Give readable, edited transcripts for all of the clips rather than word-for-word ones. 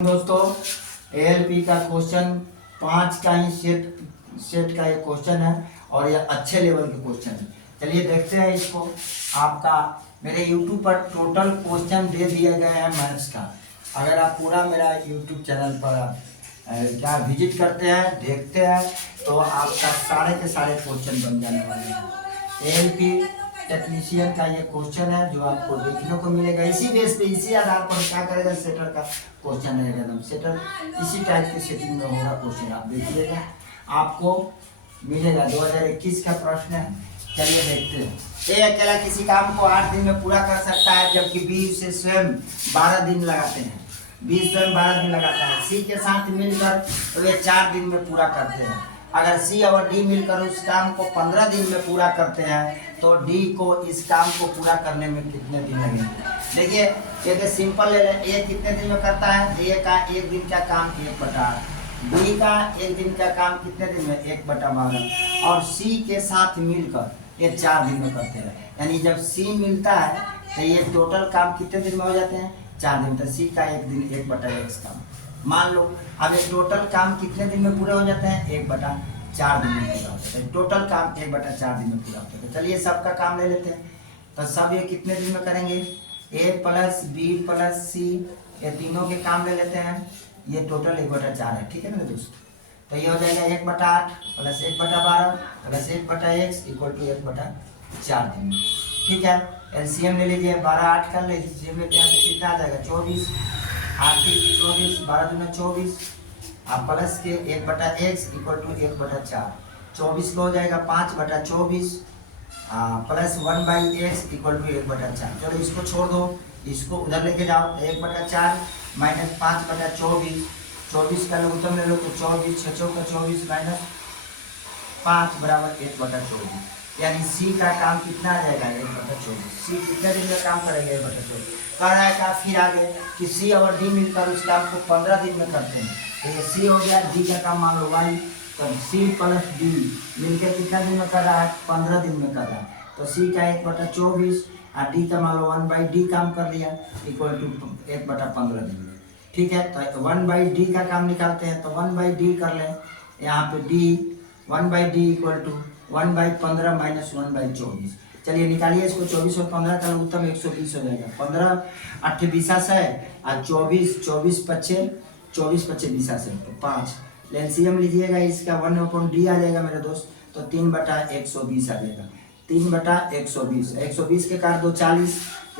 दोस्तों एएलपी का क्वेश्चन 5 का ही सेट का ये क्वेश्चन है और ये अच्छे लेवल के क्वेश्चन है। चलिए देखते हैं इसको। आपका मेरे YouTube पर टोटल क्वेश्चन दे दिए गए हैं मैथ्स का। अगर आप पूरा मेरा YouTube चैनल पर क्या विजिट करते हैं देखते हैं तो आपका सारे के सारे क्वेश्चन बन जाने वाले हैं। एएलपी टेक्नीशियन का ये क्वेश्चन है जो आपको देखने को मिलेगा। इसी बेस पे इसी आधार पर क्या करेगा, सेटर का क्वेश्चन रहेगा। एकदम सेटर इसी टाइप की सेटिंग में होगा क्वेश्चन। आप देखिएगा आपको मिलेगा। 2021 का प्रश्न है। चलिए देखते हैं। ए अकेला किसी काम को 8 दिन में पूरा कर सकता है जबकि बी से स्वयं 12 दिन लगाते हैं। बी स्वयं 12 दिन लगाता है। सी के साथ मिलकर तो वे 4 दिन में पूरा करते हैं। अगर सी और डी मिलकर उस काम को 15 दिन में पूरा करते हैं तो डी को इस काम को पूरा करने में कितने दिन लगेंगे। देखिए एक सिंपल ले लें। ए कितने दिन में करता है, ए का 1 दिन का काम 1/8, बी का 1 दिन का काम कितने दिन में 1/12 और सी के साथ मिलकर ये 4 दिन में करते हैं। यानी जब सी मिलता है तो ये टोटल काम कितने दिन में हो जाते हैं, 4 दिन। तो सी का 1 दिन 1/x काम मान लो। अब ये टोटल काम कितने दिन में पूरे हो जाते हैं, 1/4 दिन में पूरा होता है। टोटल काम 1/4 दिन में पूरा होता है। तो चलिए सबका काम ले लेते हैं। तो सब ये कितने दिन में करेंगे, ए प्लस बी प्लस सी, ये तीनों के काम ले लेते हैं। ये टोटल 1/4 है, ठीक है ना दोस्त। तो ये हो जाएगा 1/8 plus 1/12 plus 1/x equal to 1/4 दिन में, ठीक है। एलसीएम ले लीजिए, 12 8 कर लीजिए, कितना आ जाएगा 24, 8 24, 12 दूना 24, आप प्लस के 1/x इक्वल टू 1/4, 24 को हो जाएगा 5/24 प्लस 1/x इक्वल टू 1/4। चलो इसको छोड़ दो, इसको उधर लेके जाओ। 1/4 माइनस 5/24, 24 का लघुत्तम ले लो तो 24, 6 का 24 माइनस 5 बराबर 1/24। यानी सी का काम कितना आ जाएगा 1/24। सी कितने दिन में काम करेगा 1/24। कह रहा है का फिर आगे कि सी और डी मिलकर उस काम को 15 दिन में करते हैं। तो ये सी हो गया, डी का काम मान लो वाई, तो सी प्लस डी मिलकर कितना दिन में कर रहा है, 15 दिन में कर रहा है। तो सी का 1/24 और डी का मान लो 1/d काम कर लिया इक्वल टू 1/15 दिन में, ठीक है। तो 1/d का काम निकालते हैं तो 1/d कर लें। यहाँ पे d 1/d equal to 1/15 minus 1/24। चलिए निकालिए इसको। 24 और 15 का उत्तम 120 हो जाएगा। 15 8 20 है और 24 24 25 24 25 20 है तो 5। एलसीएम लीजिएगा इसका 1/d आ जाएगा मेरे दोस्त। तो 3/120 आ जाएगा। 3/120, 120 के काट दो 40,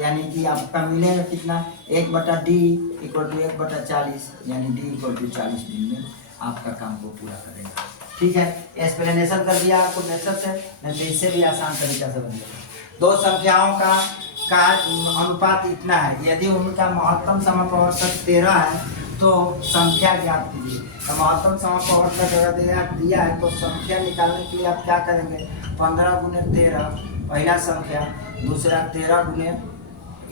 यानी कि आपका मिलेगा कितना 1/d इक्वल टू 1/40, यानी d इक्वल टू 40 दिन में आपका काम को पूरा करेगा, ठीक है। एक्सप्लेनेशन कर दिया आपको मेथड से, नहीं तो इससे भी आसान तरीका से बन जाएगा। दो संख्याओं का अनुपात इतना है, यदि उनका महत्तम समप्रवर्तक 13 है तो संख्या ज्ञात कीजिए। तो महत्तम समप्रवर्तक अगर दिया है तो संख्या निकालने के लिए आप क्या करेंगे, 15 गुने 13 पहला संख्या, दूसरा 13 गुने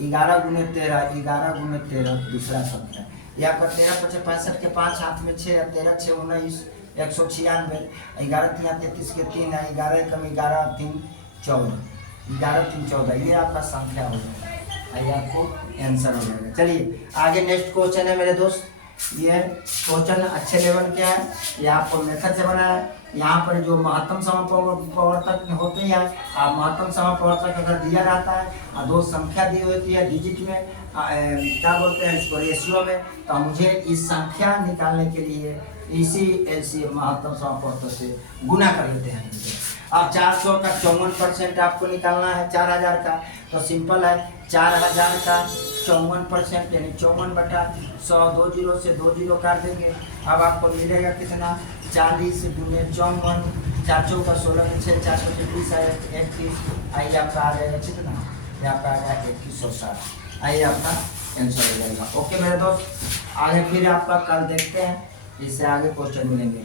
11 गुने 13, 11 गुने 13 दूसरा संख्या। यह आपका 13 5 65 के 5 हाथ में 6, 13 6 19 196, 11 3 33 के 3 है, 11 कम 11 3 14, 11 3 14, ये आपका संख्या हो जाएगा। ये आपको आंसर हो जाएगा। चलिए आगे नेक्स्ट क्वेश्चन है मेरे दोस्त। ये क्वेश्चन अच्छे लेवल क्या है, ये आपको मेथड से बना है। यहाँ पर जो महत्तम समप्रवर्तक होते हैं, महत्तम समप्रवर्तक अगर दिया रहता है और दो संख्या दी होती है डिजिट में, क्या बोलते हैं इसको, रेशियो में, तो मुझे इस संख्या निकालने के लिए इसी एलसीएम महत्तम समप्रवर्तक से गुना कर लेते हैं। अब 400 का 54% आपको निकालना है 4000 का, तो सिंपल है 4000 का 54% यानी 54/100, 2 जीरो से 2 जीरो काट देंगे। अब आपको मिलेगा कितना, 40 गुने 54, 4 चौका 16 में 6, 4 5 20 है 21, आइए आपका आ जाएगा कितना, ये आपका आ जाएगा 2160। आइए आपका आंसर हो जाएगा। ओके मेरे दोस्त, आगे फिर आपका कल देखते हैं, इससे आगे क्वेश्चन मिलेंगे।